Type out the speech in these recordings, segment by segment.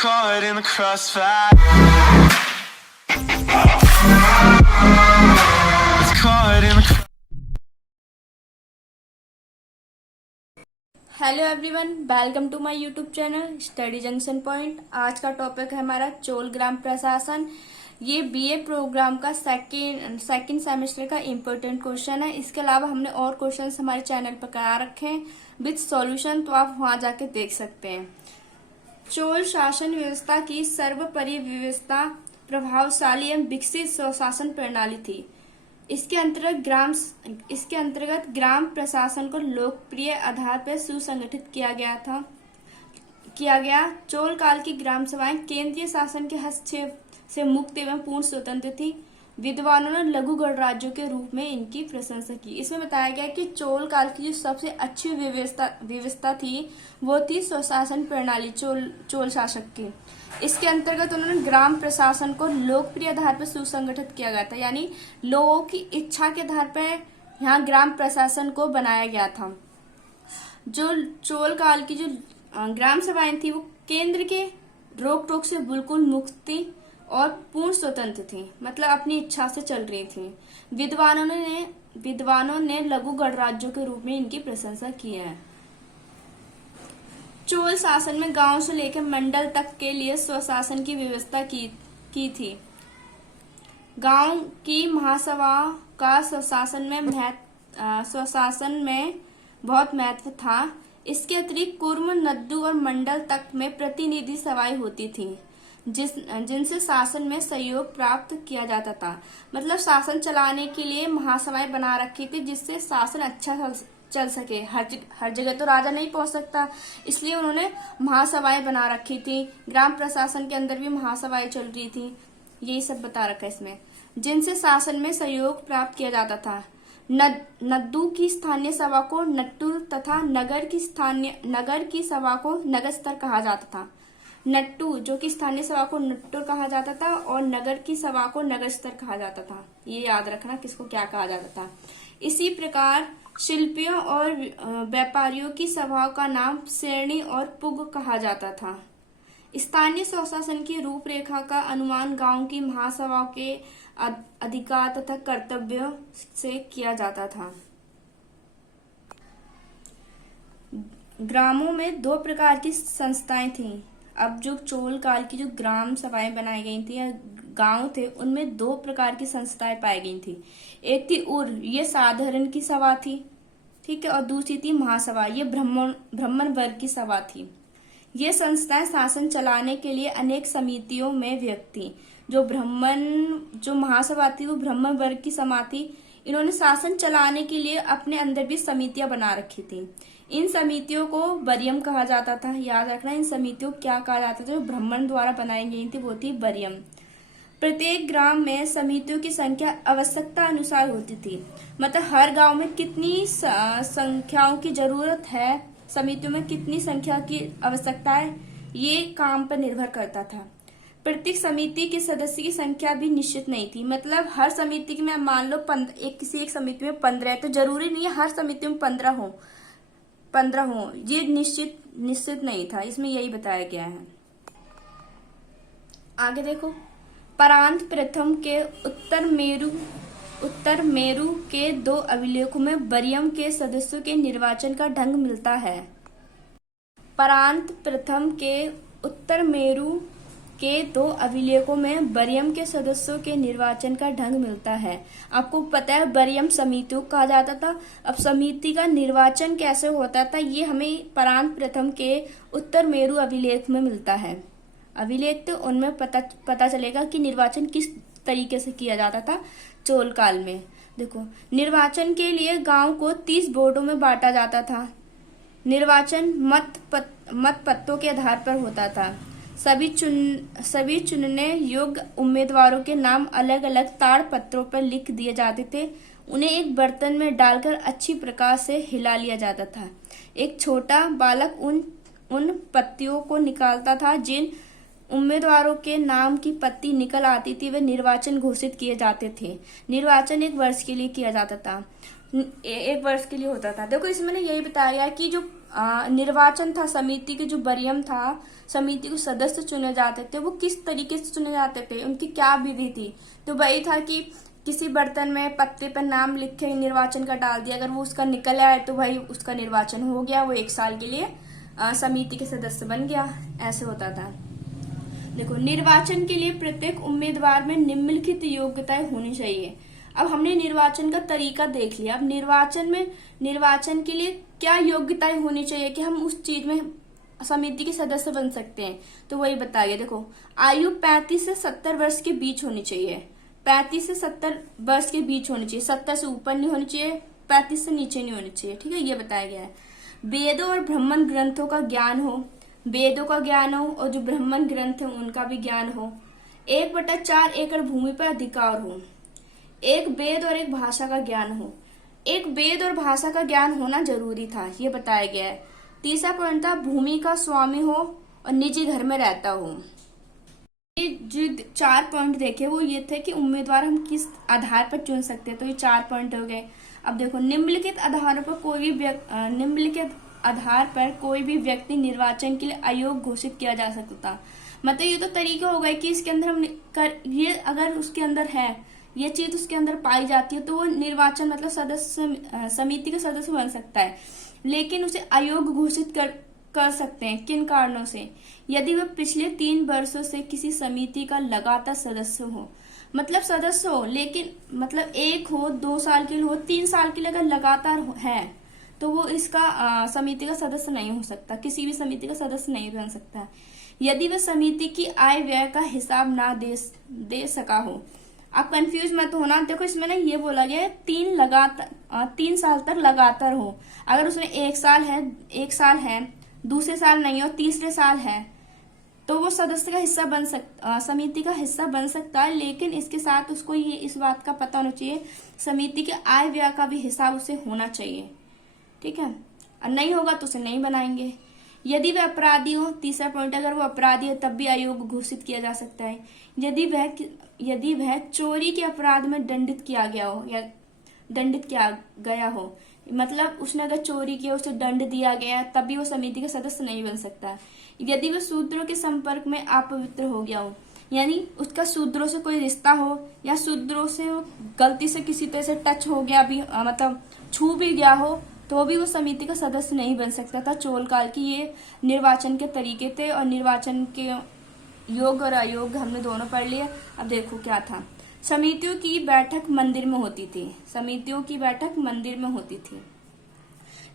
caught in the crossfire. It's caught in the hello everyone, welcome to my YouTube channel study junction point. आज का topic है हमारा चोल ग्राम प्रशासन। ये बीए प्रोग्राम का सेकंड सेमेस्टर का इम्पोर्टेंट क्वेश्चन है। इसके अलावा हमने और क्वेश्चंस हमारे चैनल पर करा रखे हैं विद सॉल्यूशन, तो आप वहां जाके देख सकते हैं। चोल शासन व्यवस्था की सर्वोपरि व्यवस्था प्रभावशाली एवं विकसित स्वशासन प्रणाली थी। इसके अंतर्गत ग्राम प्रशासन को लोकप्रिय आधार पर सुसंगठित किया गया। चोल काल की ग्राम सभाएं केंद्रीय शासन के हस्तक्षेप से मुक्त एवं पूर्ण स्वतंत्र थी। विद्वानों ने लघु गणराज्यों के रूप में इनकी प्रशंसा की। इसमें बताया गया कि चोल काल की जो सबसे अच्छी व्यवस्था थी वो थी स्वशासन प्रणाली चोल शासक की। इसके अंतर्गत उन्होंने ग्राम प्रशासन को लोकप्रिय आधार पर सुसंगठित किया गया था, यानी लोगों की इच्छा के आधार पर यहाँ ग्राम प्रशासन को बनाया गया था। जो चोल काल की जो ग्राम सभाएं थी वो केंद्र के रोक टोक से बिल्कुल मुक्त थी और पूर्ण स्वतंत्र थी, मतलब अपनी इच्छा से चल रही थी। विद्वानों ने लघु गणराज्यों के रूप में इनकी प्रशंसा की है। चोल शासन में गांव से लेकर मंडल तक के लिए स्वशासन की व्यवस्था की थी। गांव की महासभा का स्वशासन में बहुत महत्व था। इसके अतिरिक्त कुर्म, नद्दू और मंडल तक में प्रतिनिधि सभाएं होती थी जिनसे शासन में सहयोग प्राप्त किया जाता था। मतलब शासन चलाने के लिए महासभाएं बना रखी थी जिससे शासन अच्छा चल सके। हर जगह तो राजा नहीं पहुंच सकता, इसलिए उन्होंने महासभाएं बना रखी थी। ग्राम प्रशासन के अंदर भी महासभाएं चल रही थी। यही सब बता रखा है इसमें, जिनसे शासन में सहयोग प्राप्त किया जाता था। नद्दू की स्थानीय सभा को नट्टू तथा नगर की सभा को नगर स्तर कहा जाता था। नट्टू जो कि स्थानीय सभा को नट्टू कहा जाता था और नगर की सभा को नगर स्तर कहा जाता था। ये याद रखना किसको क्या कहा जाता था। इसी प्रकार शिल्पियों और व्यापारियों की सभाओं का नाम श्रेणी और पुग कहा जाता था। स्थानीय स्वशासन की रूपरेखा का अनुमान गांव की महासभाओं के अधिकार तथा कर्तव्यों से किया जाता था। ग्रामों में दो प्रकार की संस्थाएं थीं। अब जो चोल काल की जो ग्राम सभाएं बनाई गई थी या गांव थे, उनमें दो प्रकार की संस्थाएं पाई गई थी। एक थी ये साधारण की सभा थी, ठीक है, और दूसरी थी महासभा, ये ब्राह्मण वर्ग की सभा थी। ये संस्थाएं शासन चलाने के लिए अनेक समितियों में व्यक्त थी। जो महासभा थी वो ब्राह्मण वर्ग की सभा थी। इन्होंने शासन चलाने के लिए अपने अंदर भी समितियां बना रखी थी। इन समितियों को बरियम कहा जाता था। याद रखना, इन समितियों को क्या कहा जाता था जो ब्राह्मण द्वारा बनाई गई थी वो थी बरियम। प्रत्येक ग्राम में समितियों की संख्या आवश्यकता अनुसार होती थी। मतलब हर गांव में कितनी संख्याओं की जरूरत है, समितियों में कितनी संख्या की आवश्यकता है, ये काम पर निर्भर करता था। प्रत्येक समिति के सदस्य की संख्या भी निश्चित नहीं थी। मतलब हर समिति में मान लो किसी एक समिति में 15 है, तो जरूरी नहीं है हर समिति में 15 हो, ये निश्चित नहीं था। इसमें यही बताया गया है। आगे देखो, प्रांत प्रथम के उत्तर मेरु के दो अभिलेखों में बरियम के सदस्यों के निर्वाचन का ढंग मिलता है। प्रांत प्रथम के उत्तर मेरु के दो अभिलेखों में बरियम के सदस्यों के निर्वाचन का ढंग मिलता है। आपको पता है बरियम समितियों कहा जाता था। अब समिति का निर्वाचन कैसे होता था ये हमें प्रांत प्रथम के उत्तर मेरु अभिलेख में मिलता है। अभिलेख तो उनमें पता चलेगा कि निर्वाचन किस तरीके से किया जाता था चोल काल में। देखो, निर्वाचन के लिए गांव को 30 बोर्डों में बांटा जाता था। निर्वाचन मत पत्रों के आधार पर होता था। सभी चुनने योग्य उम्मीदवारों के नाम अलग अलग ताड़ पत्रों पर लिख दिए जाते थे। उन्हें एक बर्तन में डालकर अच्छी प्रकार से हिला लिया जाता था। एक छोटा बालक उन पत्तियों को निकालता था। जिन उम्मीदवारों के नाम की पत्ती निकल आती थी वे निर्वाचन घोषित किए जाते थे। निर्वाचन 1 वर्ष के लिए किया जाता था। एक वर्ष के लिए होता था। देखो इसमें ना यही बताया गया है कि जो निर्वाचन था, समिति के जो बरियम था, समिति को सदस्य चुने जाते थे, वो किस तरीके से चुने जाते थे, उनकी क्या विधि थी। तो वही था कि किसी बर्तन में पत्ते पर नाम लिख के निर्वाचन का डाल दिया, अगर वो उसका निकल आए तो भाई उसका निर्वाचन हो गया, वो 1 साल के लिए समिति के सदस्य बन गया। ऐसे होता था। देखो निर्वाचन के लिए प्रत्येक उम्मीदवार में निम्नलिखित योग्यताएं होनी चाहिए। अब हमने निर्वाचन का तरीका देख लिया। अब निर्वाचन के लिए क्या योग्यताएं होनी चाहिए कि हम उस चीज में समिति के सदस्य बन सकते हैं, तो वही बताइए। देखो आयु 35 से 70 वर्ष के बीच होनी चाहिए। 35 से 70 वर्ष के बीच होनी चाहिए, 70 से ऊपर नहीं होनी चाहिए, 35 से नीचे नहीं होनी चाहिए। ठीक है, ये बताया गया है। वेदों और ब्राह्मण ग्रंथों का ज्ञान हो, वेदों का ज्ञान हो और जो ब्राह्मण ग्रंथ है उनका भी ज्ञान हो। 1/4 एकड़ भूमि पर अधिकार हो। एक वेद और एक भाषा का ज्ञान हो। एक वेद और भाषा का ज्ञान होना जरूरी था, ये बताया गया है। तीसरा पॉइंट था भूमि का स्वामी हो और निजी घर में रहता हो। ये जो 4 पॉइंट देखे वो ये थे कि उम्मीदवार हम किस आधार पर चुन सकते हैं, तो ये 4 पॉइंट हो गए। अब देखो निम्नलिखित आधार पर कोई भी व्यक्ति निर्वाचन के लिए अयोग्य घोषित किया जा सकता। मतलब ये तो तरीका हो गए कि इसके अंदर ये अगर उसके अंदर है, ये चीज उसके अंदर पाई जाती है तो वो निर्वाचन मतलब समिति का सदस्य बन सकता है। लेकिन उसे अयोग्य घोषित कर सकते हैं किन कारणों से? यदि वह पिछले 3 वर्षों से किसी समिति का लगातार सदस्य हो। मतलब सदस्य हो लेकिन मतलब 1 हो, 2 साल के लिए हो, 3 साल के लिए अगर लगातार है तो वो इसका समिति का सदस्य नहीं हो सकता, किसी भी समिति का सदस्य नहीं बन सकता। यदि वह समिति की आय व्यय का हिसाब ना दे सका हो। आप कंफ्यूज मत होना। देखो इसमें ना ये बोला गया है 3 साल तक लगातार हो। अगर उसमें 1 साल है, दूसरे साल नहीं हो, तीसरे साल है, तो वो सदस्य का हिस्सा समिति का हिस्सा बन सकता है। लेकिन इसके साथ उसको ये इस बात का पता होना चाहिए समिति के आय व्यय का भी हिसाब उसे होना चाहिए। ठीक है, और नहीं होगा तो उसे नहीं बनाएंगे। यदि वह अपराधी हो, तीसरा पॉइंट, अगर वो अपराधी है तब भी अयोग्य घोषित किया जा सकता है। यदि वह चोरी के अपराध में दंडित किया गया हो, मतलब उसने अगर चोरी किया, उसे दंड दिया गया, तब भी वो समिति का सदस्य नहीं बन सकता। यदि वह शूद्रों के संपर्क में अपवित्र हो गया हो, यानी उसका शूद्रों से कोई रिश्ता हो या शूद्रों से वो गलती से किसी तरह से टच हो गया भी, मतलब छू भी गया हो, तो भी वो समिति का सदस्य नहीं बन सकता था। चोल काल की ये निर्वाचन के तरीके थे और निर्वाचन के योग्य और अयोग्य हमने दोनों पढ़ लिए। अब देखो क्या था। समितियों की बैठक मंदिर में होती थी।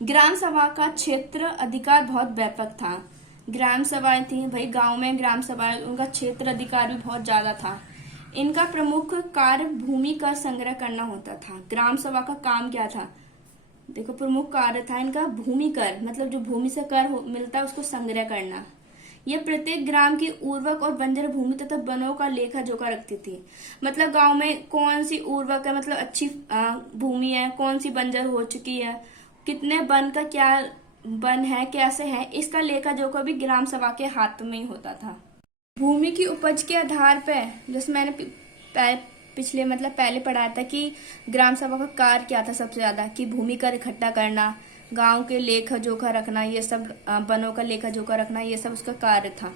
ग्राम सभा का क्षेत्र अधिकार बहुत व्यापक था। ग्राम सभाएं थी भाई, गांव में ग्राम सभाएं, उनका क्षेत्र अधिकार भी बहुत ज्यादा था। इनका प्रमुख कार्य भूमि का संग्रह करना होता था। ग्राम सभा का काम क्या था? देखो प्रमुख कार्य था इनका भूमि कर, मतलब जो भूमि से कर मिलता है उसको संग्रह करना। यह प्रत्येक ग्राम की उर्वरक और बंजर भूमि तथा वनों का लेखा जोखा रखती थी। मतलब गांव में कौन सी उर्वरक है, मतलब अच्छी भूमि है, कौन सी बंजर हो चुकी है, कितने वन का क्या वन है, कैसे है, इसका लेखा जोखा भी ग्राम सभा के हाथ में ही होता था। भूमि की उपज के आधार पर, जैसे मैंने पहले पढ़ाया था कि ग्राम सभा का कार्य क्या था सबसे ज्यादा, कि भूमि कर इकट्ठा करना, गांव के लेखा जोखा रखना, ये सब वनों का लेखा जोखा रखना, ये सब उसका कार्य था।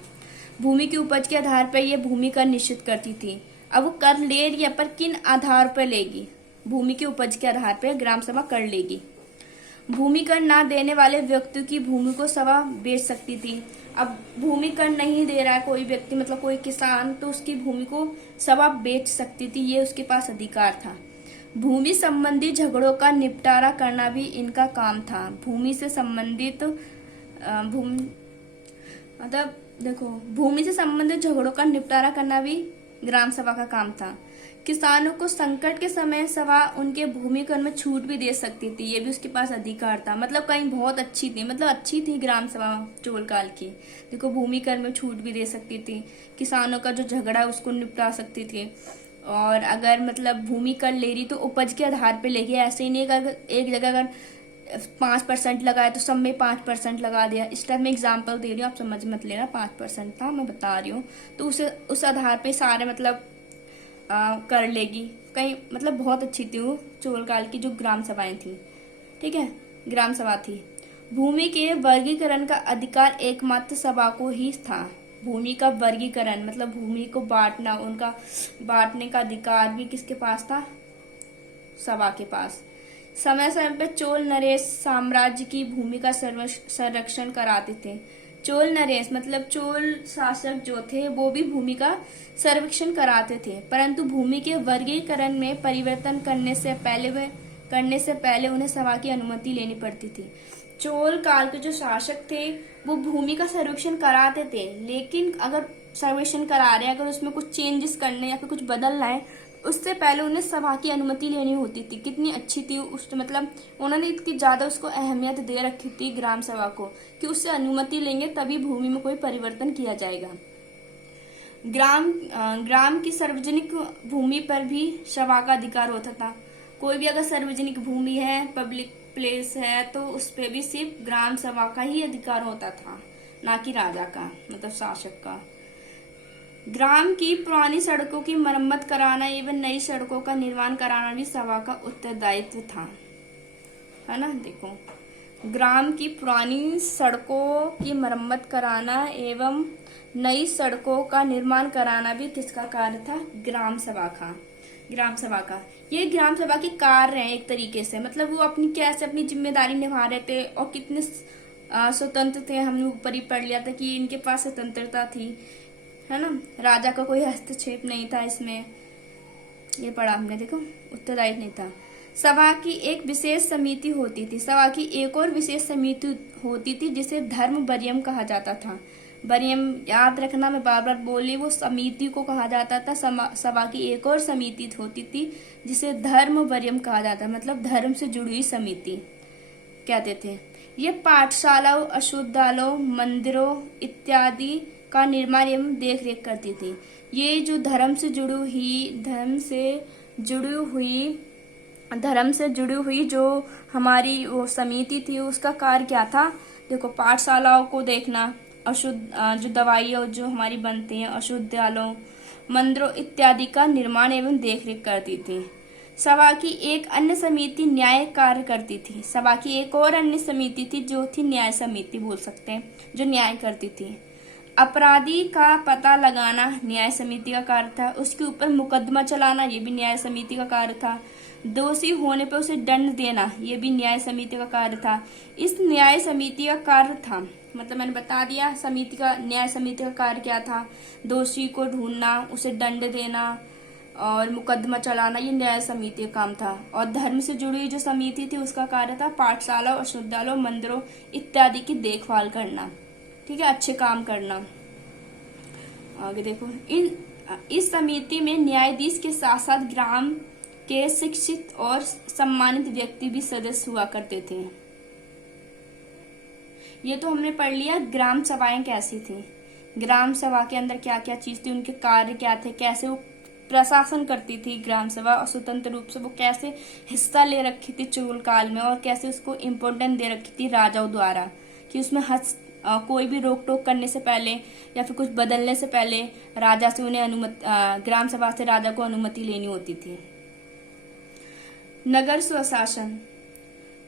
भूमि की उपज के आधार पर यह भूमि कर निश्चित करती थी। अब वो कर ले रही है पर किन आधार पर लेगी? भूमि की उपज के आधार पर ग्राम सभा कर लेगी। भूमि कर ना देने वाले व्यक्ति की भूमि को सभा बेच सकती थी। अब भूमि कर नहीं दे रहा है कोई व्यक्ति, मतलब कोई किसान, तो उसकी भूमि को सभा बेच सकती थी, ये उसके पास अधिकार था। भूमि संबंधी झगड़ों का निपटारा करना भी इनका काम था। भूमि से संबंधित भूमि से संबंधित झगड़ों का निपटारा करना भी ग्राम सभा का काम था। किसानों को संकट के समय सभा उनके भूमि कर में छूट भी दे सकती थी, ये भी उसके पास अधिकार था। मतलब कहीं बहुत अच्छी थी ग्राम सभा चोल काल की। देखो भूमि कर में छूट भी दे सकती थी, किसानों का जो झगड़ा उसको निपटा सकती थी। और अगर मतलब भूमि कर ले रही तो उपज के आधार पे लेगी, ऐसे ही नहीं अगर एक जगह अगर 5% लगाए तो सब में 5% लगा दिया। इस टाइप में एग्जाम्पल दे रही हूँ, आप समझ मत लेना, 5% था मैं बता रही हूँ। तो उस आधार पे सारे मतलब कर लेगी। कहीं मतलब बहुत अच्छी थी वो चोल काल की जो ग्राम सभाएं थी। ठीक है, ग्राम सभा थी। भूमि के वर्गीकरण का अधिकार एकमात्र सभा को ही था। भूमि का वर्गीकरण मतलब भूमि को बांटना, उनका बांटने का अधिकार भी किसके पास था? सभा के पास। समय समय पर चोल नरेश साम्राज्य की भूमि का संरक्षण कराते थे। चोल नरेश मतलब चोल शासक जो थे वो भी भूमि का सर्वेक्षण कराते थे, परंतु भूमि के वर्गीकरण में परिवर्तन करने से पहले उन्हें सभा की अनुमति लेनी पड़ती थी। चोल काल के जो शासक थे वो भूमि का सर्वेक्षण कराते थे, लेकिन अगर सर्वेक्षण करा रहे हैं, अगर उसमें कुछ चेंजेस करने या फिर कुछ बदलना है, उससे पहले उन्हें सभा की अनुमति लेनी होती थी। कितनी अच्छी थी उस, मतलब उन्होंने इतनी ज्यादा उसको अहमियत दे रखी थी ग्राम सभा को कि उससे अनुमति लेंगे तभी भूमि में कोई परिवर्तन किया जाएगा। ग्राम की सार्वजनिक भूमि पर भी सभा का अधिकार होता था। कोई भी अगर सार्वजनिक भूमि है, पब्लिक प्लेस है, तो उस पे भी सिर्फ ग्राम सभा का ही अधिकार होता था, ना कि राजा का मतलब शासक का। ग्राम की पुरानी सड़कों की मरम्मत कराना एवं नई सड़कों का निर्माण कराना भी सभा का उत्तरदायित्व था, है ना। देखो, ग्राम की पुरानी सड़कों की मरम्मत कराना एवं नई सड़कों का निर्माण कराना भी किसका कार्य था? ग्राम सभा का। ग्राम सभा का ये ग्राम सभा के कार्य हैं एक तरीके से, मतलब वो अपनी कैसे अपनी जिम्मेदारी निभा रहे थे और कितने स्वतंत्र थे। हमने ऊपर ही पढ़ लिया था कि इनके पास स्वतंत्रता थी, है ना। राजा का कोई हस्तक्षेप नहीं था इसमें, ये पढ़ा हमने। देखो, उत्तरदायित्व नहीं था। सभा की एक विशेष समिति होती थी। सभा की एक और विशेष समिति होती थी जिसे धर्म वरियम कहा जाता था। वरियम याद रखना, मैं बार बार बोली, वो समिति को कहा जाता था। सभा की एक और समिति होती थी जिसे धर्म वरियम कहा जाता, मतलब धर्म से जुड़ी हुई समिति कहते थे। ये पाठशालाओं, अशुद्धालयों, मंदिरों इत्यादि का निर्माण एवं देख रेख करती थी। ये जो धर्म से जुड़ी हुई जो हमारी वो समिति थी, उसका कार्य क्या था? देखो, पाठशालाओं को देखना, अशुद्ध जो दवाइयाँ जो हमारी बनती हैं, अशुद्धालयों, मंदिरों इत्यादि का निर्माण एवं देखरेख करती थी। सभा की एक अन्य समिति न्याय कार्य करती थी। सभा की एक और अन्य समिति थी जो थी न्याय समिति बोल सकते हैं, जो न्याय करती थी। अपराधी का पता लगाना न्याय समिति का कार्य था। उसके ऊपर मुकदमा चलाना, ये भी न्याय समिति का कार्य था। दोषी होने पर उसे दंड देना, ये भी न्याय समिति का कार्य था। इस न्याय समिति का कार्य था, मतलब मैंने बता दिया न्याय समिति का कार्य क्या था? दोषी को ढूंढना, उसे दंड देना और मुकदमा चलाना, ये न्याय समिति का काम था। और धर्म से जुड़ी जो समिति थी उसका कार्य था पाठशाला, अशुद्धालयों, मंदिरों इत्यादि की देखभाल करना, ठीक है, अच्छे काम करना। आगे देखो, इस समिति में न्यायाधीश के साथ साथ ग्राम के शिक्षित और सम्मानित व्यक्ति भी सदस्य हुआ करते थे। ये तो हमने पढ़ लिया ग्राम सभाएं कैसी थी, ग्राम सभा के अंदर क्या क्या चीज थी, उनके कार्य क्या थे, कैसे वो प्रशासन करती थी ग्राम सभा, और स्वतंत्र रूप से वो कैसे हिस्सा ले रखी थी चोल काल में, और कैसे उसको इम्पोर्टेंस दे रखी थी राजाओं द्वारा कि उसमें कोई भी रोक टोक करने से पहले या फिर कुछ बदलने से पहले राजा से उन्हें ग्राम सभा से राजा को अनुमति लेनी होती थी। नगर स्वशासन,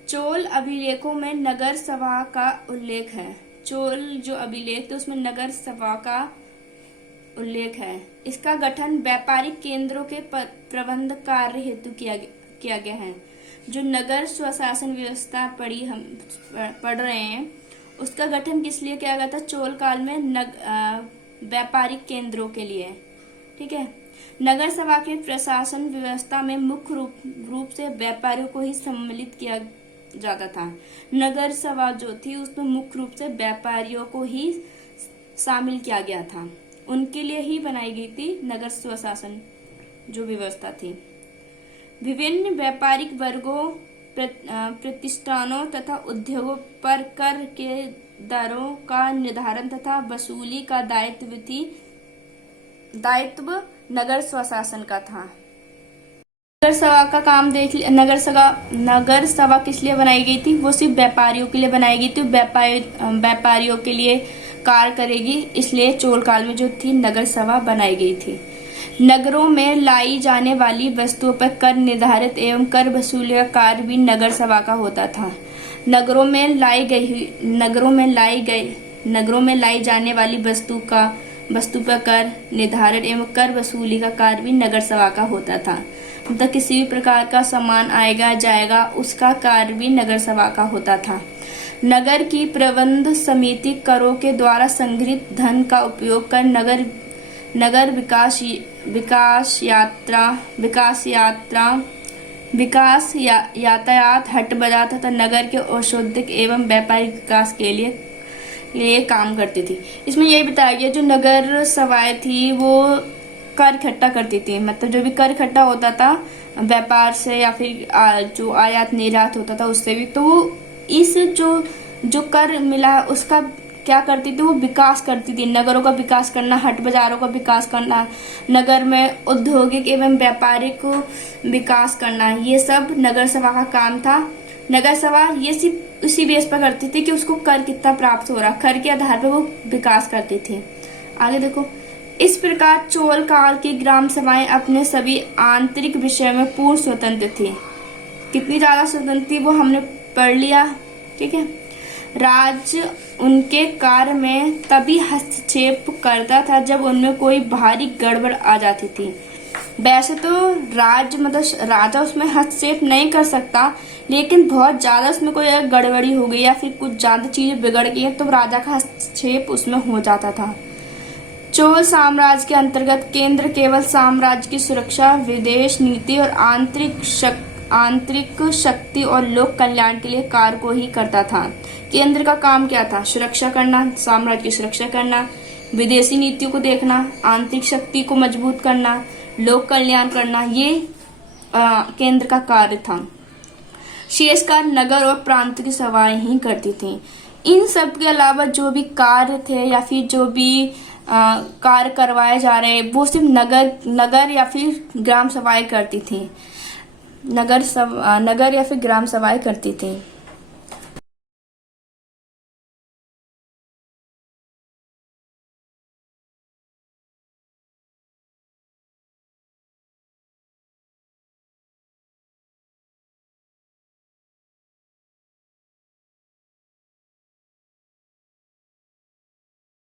चोल अभिलेखों में नगर सभा का उल्लेख है। चोल जो अभिलेख थे उसमें नगर सभा का उल्लेख है। इसका गठन व्यापारिक केंद्रों के प्रबंध कार्य हेतु किया गया है। जो नगर स्वशासन व्यवस्था पढ़ रहे हैं, उसका गठन किस लिए किया गया था? चोल काल में व्यापारिक केंद्रों के लिए, ठीक है। नगर सभा के प्रशासन व्यवस्था में मुख्य रूप से व्यापारियों को ही सम्मिलित किया जाता था। नगर सभा जो थी उसमें मुख्य रूप से व्यापारियों को ही शामिल किया गया था, उनके लिए ही बनाई गई थी नगर स्वशासन जो व्यवस्था थी। विभिन्न व्यापारिक वर्गों, प्रतिष्ठानों तथा उद्योगों पर कर के दरों का निर्धारण तथा वसूली का दायित्व नगर स्वशासन का था। नगर सभा का काम देख लिया। नगर सभा किस लिए बनाई गई थी? वो सिर्फ व्यापारियों के लिए बनाई गई थी, व्यापारियों के लिए कार्य करेगी, इसलिए चोल काल में जो थी नगर सभा बनाई गई थी। नगरों में लाई जाने वाली वस्तुओं पर कर निर्धारित एवं कर वसूली का कार्य भी नगर सभा का होता था। नगरों में लाई जाने वाली वस्तु पर कर निर्धारित एवं कर वसूली का कार्य भी नगर सभा का होता था। मतलब किसी भी प्रकार का सामान आएगा जाएगा उसका कार्य भी नगर सभा का होता था। नगर की प्रबंध समिति करों के द्वारा संग्रहित धन का उपयोग कर नगर यातायात हट बाजार तथा नगर के औद्योगिक एवं व्यापारिक विकास के लिए काम करती थी। इसमें यही बताया गया जो नगर सभाएं थी वो कर इकट्ठा करती थी, मतलब जो भी कर इकट्ठा होता था व्यापार से या फिर जो आयात निर्यात होता था उससे भी, तो वो इस जो कर मिला उसका क्या करती थी, वो विकास करती थी। नगरों का विकास करना, हट बाजारों का विकास करना, नगर में औद्योगिक एवं व्यापारिक विकास करना, ये सब नगर सभा का काम था। नगर सभा ये सिर्फ उसी बेस पर करती थी कि उसको कर कितना प्राप्त हो रहा, कर के आधार पर वो विकास करती थी। आगे देखो, इस प्रकार चोल काल की ग्राम सभाएं अपने सभी आंतरिक विषय में पूर्ण स्वतंत्र थी। कितनी ज्यादा स्वतंत्र थी वो हमने पढ़ लिया, ठीक है। राज्य उनके कार्य में तभी हस्तक्षेप करता था जब उनमें कोई भारी गड़बड़ आ जाती थी। वैसे तो राज्य मतलब राजा उसमें हस्तक्षेप नहीं कर सकता, लेकिन बहुत ज्यादा उसमें कोई गड़बड़ी हो गई या फिर कुछ ज्यादा चीजें बिगड़ गई है तो राजा का हस्तक्षेप उसमें हो जाता था। चोल साम्राज्य के अंतर्गत केंद्र केवल साम्राज्य की सुरक्षा, विदेश नीति और आंतरिक शक्ति और लोक कल्याण के लिए कार्य को ही करता था। केंद्र का काम क्या था? सुरक्षा करना, साम्राज्य की सुरक्षा करना, विदेशी नीतियों को देखना, आंतरिक शक्ति को मजबूत करना, लोक कल्याण करना, ये केंद्र का कार्य था। शेष कार्य नगर और प्रांत की सभाएं ही करती थी। इन सब के अलावा जो भी कार्य थे या फिर जो भी कार्य करवाए जा रहे वो सिर्फ नगर या फिर ग्राम सभाएं करती थी। नगर या फिर ग्राम सभाएं करती थी।